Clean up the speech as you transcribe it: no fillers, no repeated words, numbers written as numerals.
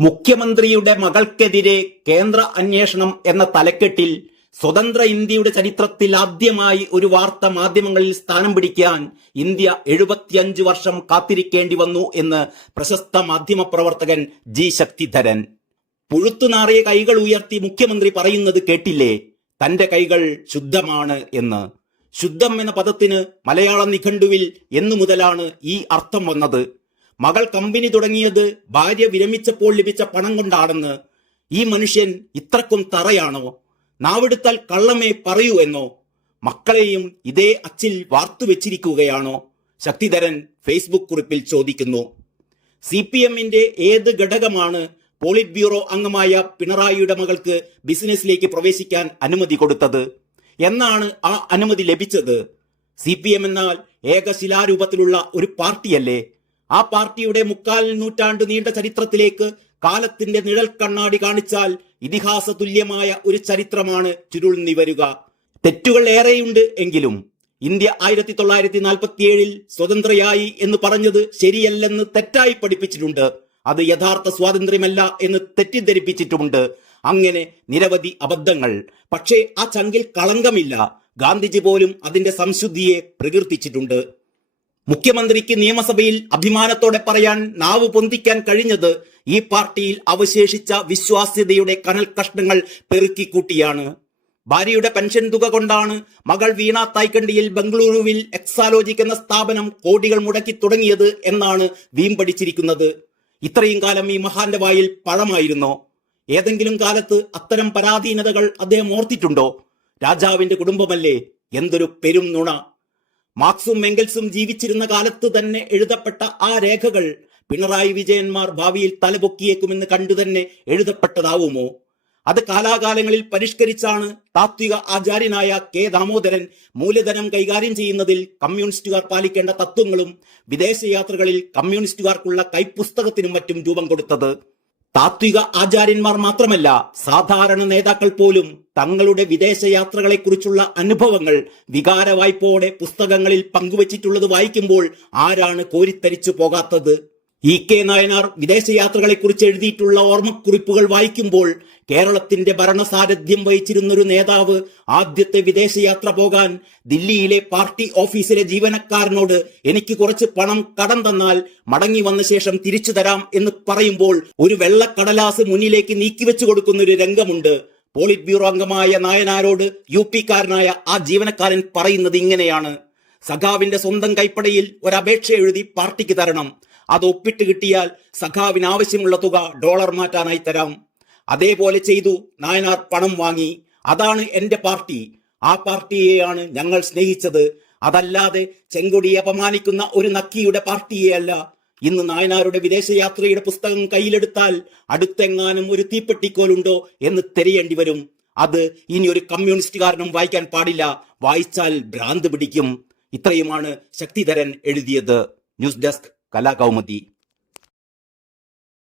മുഖ്യമന്ത്രിയുടെ മകൾക്കെതിരെ കേന്ദ്ര അന്വേഷണം എന്ന തലക്കെട്ടിൽ സ്വതന്ത്ര ഇന്ത്യയുടെ ചരിത്രത്തിൽ ആദ്യമായി ഒരു വാർത്ത മാധ്യമങ്ങളിൽ സ്ഥാനം പിടിക്കാൻ ഇന്ത്യ 75 വർഷം കാത്തിരിക്കേണ്ടി വന്നു എന്ന് പ്രശസ്ത മാധ്യമപ്രവർത്തകൻ ജി ശക്തിധരൻ. പുഴുത്തുനാറിയ കൈകൾ ഉയർത്തി മുഖ്യമന്ത്രി പറയുന്നത് കേട്ടില്ലേ, തന്റെ കൈകൾ ശുദ്ധമാണ് എന്ന്. ശുദ്ധം എന്ന പദത്തിന് മലയാള നിഘണ്ടുവിൽ എന്നു മുതലാണ് ഈ അർത്ഥം വന്നത്? മകൾ കമ്പനി തുടങ്ങിയത് ഭാര്യ വിരമിച്ചപ്പോൾ ലഭിച്ച പണം കൊണ്ടാണെന്ന്. ഈ മനുഷ്യൻ ഇത്രക്കും തറയാണോ? നാവെടുത്താൽ കള്ളമേ പറയൂ എന്നോ? മക്കളെയും ഇതേ അച്ചിൽ വാർത്തുവെച്ചിരിക്കുകയാണോ? ശക്തിധരൻ ഫേസ്ബുക്ക് കുറിപ്പിൽ ചോദിക്കുന്നു. CPM-ന്റെ ഏത് ഘടകമാണ് പോളിറ്റ് ബ്യൂറോ അംഗമായ പിണറായിയുടെ മകൾക്ക് ബിസിനസ്സിലേക്ക് പ്രവേശിക്കാൻ അനുമതി കൊടുത്തത്? എന്നാണ് ആ അനുമതി ലഭിച്ചത്? CPM എന്നാൽ ഏകശിലാരൂപത്തിലുള്ള ഒരു പാർട്ടിയല്ലേ? ആ പാർട്ടിയുടെ 3/4 നൂറ്റാണ്ട് നീണ്ട ചരിത്രത്തിലേക്ക് കാലത്തിന്റെ നിഴൽ കണ്ണാടി കാണിച്ചാൽ ഇതിഹാസ തുല്യമായ ഒരു ചരിത്രമാണ് ചുരുൾ നിവരുക. തെറ്റുകൾ ഏറെയുണ്ട് എങ്കിലും ഇന്ത്യ 1947-ൽ സ്വതന്ത്രയായി എന്ന് പറഞ്ഞത് ശരിയല്ലെന്ന് തെറ്റായി പഠിപ്പിച്ചിട്ടുണ്ട്. അത് യഥാർത്ഥ സ്വാതന്ത്ര്യമല്ല എന്ന് തെറ്റിദ്ധരിപ്പിച്ചിട്ടുമുണ്ട്. അങ്ങനെ നിരവധി അബദ്ധങ്ങൾ. പക്ഷേ ആ ചങ്കിൽ കളങ്കമില്ല. ഗാന്ധിജി പോലും അതിന്റെ സംശുദ്ധിയെ പ്രകീർത്തിച്ചിട്ടുണ്ട്. മുഖ്യമന്ത്രിക്ക് നിയമസഭയിൽ അഭിമാനത്തോടെ പറയാൻ നാവ് പൊന്തിക്കാൻ കഴിഞ്ഞത് ഈ പാർട്ടിയിൽ അവശേഷിച്ച വിശ്വാസ്യതയുടെ കനൽ കഷ്ണങ്ങൾ പെറുക്കിക്കൂട്ടിയാണ്. ഭാര്യയുടെ പെൻഷൻ തുക കൊണ്ടാണ് മകൾ വീണ തായ്ക്കണ്ടിയിൽ ബംഗളൂരുവിൽ എക്സാലോജിക് എന്ന സ്ഥാപനം കോടികൾ മുടക്കി തുടങ്ങിയത് എന്നാണ് വീമ്പടിച്ചിരിക്കുന്നത്. ഇത്രയും കാലം ഈ മഹാന്റെ വായിൽ പഴമായിരുന്നോ? ഏതെങ്കിലും കാലത്ത് അത്തരം പരാധീനതകൾ അദ്ദേഹം ഓർത്തിട്ടുണ്ടോ? രാജാവിന്റെ കുടുംബമല്ലേ? എന്തൊരു പെരും നുണ! മാർക്സും എംഗൽസും ജീവിച്ചിരുന്ന കാലത്ത് തന്നെ എഴുതപ്പെട്ട ആ രേഖകൾ പിണറായി വിജയന്മാർ ഭാവിയിൽ തലപൊക്കിയേക്കുമെന്ന് കണ്ടുതന്നെ എഴുതപ്പെട്ടതാവുമോ? അത് കാലാകാലങ്ങളിൽ പരിഷ്കരിച്ചാണ് താത്വിക ആചാര്യനായ കെ ദാമോദരൻ മൂലധനം കൈകാര്യം ചെയ്യുന്നതിൽ കമ്മ്യൂണിസ്റ്റുകാർ പാലിക്കേണ്ട തത്വങ്ങളും വിദേശയാത്രകളിൽ കമ്മ്യൂണിസ്റ്റുകാർക്കുള്ള കൈപ്പുസ്തകത്തിനും മറ്റും രൂപം കൊടുത്തത്. താത്വിക ആചാര്യന്മാർ മാത്രമല്ല, സാധാരണ നേതാക്കൾ പോലും തങ്ങളുടെ വിദേശയാത്രകളെക്കുറിച്ചുള്ള അനുഭവങ്ങൾ വികാരവായ്പോടെ പുസ്തകങ്ങളിൽ പങ്കുവച്ചിട്ടുള്ളത് വായിക്കുമ്പോൾ ആരാണ് കോരിത്തരിച്ചു പോകാത്തത്? E.K. നായനാർ വിദേശയാത്രകളെക്കുറിച്ച് എഴുതിയിട്ടുള്ള ഓർമ്മക്കുറിപ്പുകൾ വായിക്കുമ്പോൾ കേരളത്തിന്റെ ഭരണസാരഥ്യം വഹിച്ചിരുന്നൊരു നേതാവ് ആദ്യത്തെ വിദേശയാത്ര പോകാൻ ദില്ലിയിലെ പാർട്ടി ഓഫീസിലെ ജീവനക്കാരനോട് എനിക്ക് കുറച്ച് പണം കടം തന്നാൽ മടങ്ങി വന്ന ശേഷം തിരിച്ചു തരാം എന്ന് പറയുമ്പോൾ ഒരു വെള്ളക്കടലാസ് മുന്നിലേക്ക് നീക്കിവെച്ചു കൊടുക്കുന്ന ഒരു രംഗമുണ്ട്. പോളിറ്റ് ബ്യൂറോ അംഗമായ നായനാരോട് UP-കാരനായ ആ ജീവനക്കാരൻ പറയുന്നത് ഇങ്ങനെയാണ്: സഖാവിന്റെ സ്വന്തം കൈപ്പടയിൽ ഒരപേക്ഷ എഴുതി പാർട്ടിക്ക് തരണം. അത് ഒപ്പിട്ട് കിട്ടിയാൽ സഖാവിന് ആവശ്യമുള്ള തുക ഡോളർ മാറ്റാനായി തരാം. അതേപോലെ ചെയ്തു. നായനാർ പണം വാങ്ങി. അതാണ് എന്റെ പാർട്ടി. ആ പാർട്ടിയെയാണ് ഞങ്ങൾ സ്നേഹിച്ചത്. അതല്ലാതെ ചെങ്കൊടിയെ അപമാനിക്കുന്ന ഒരു നക്കിയുടെ പാർട്ടിയെയല്ല. ഇന്ന് നായനാരുടെ വിദേശയാത്രയുടെ പുസ്തകം കയ്യിലെടുത്താൽ അടുത്തെങ്ങാനും ഒരു തീപ്പെട്ടിക്കോലുണ്ടോ എന്ന് തിരയേണ്ടി വരും. അത് ഇനി ഒരു കമ്മ്യൂണിസ്റ്റുകാരനും വായിക്കാൻ പാടില്ല. വായിച്ചാൽ ഭ്രാന്ത് പിടിക്കും. ഇത്രയുമാണ് ശക്തിധരൻ എഴുതിയത്. News desk Kalakaumudi.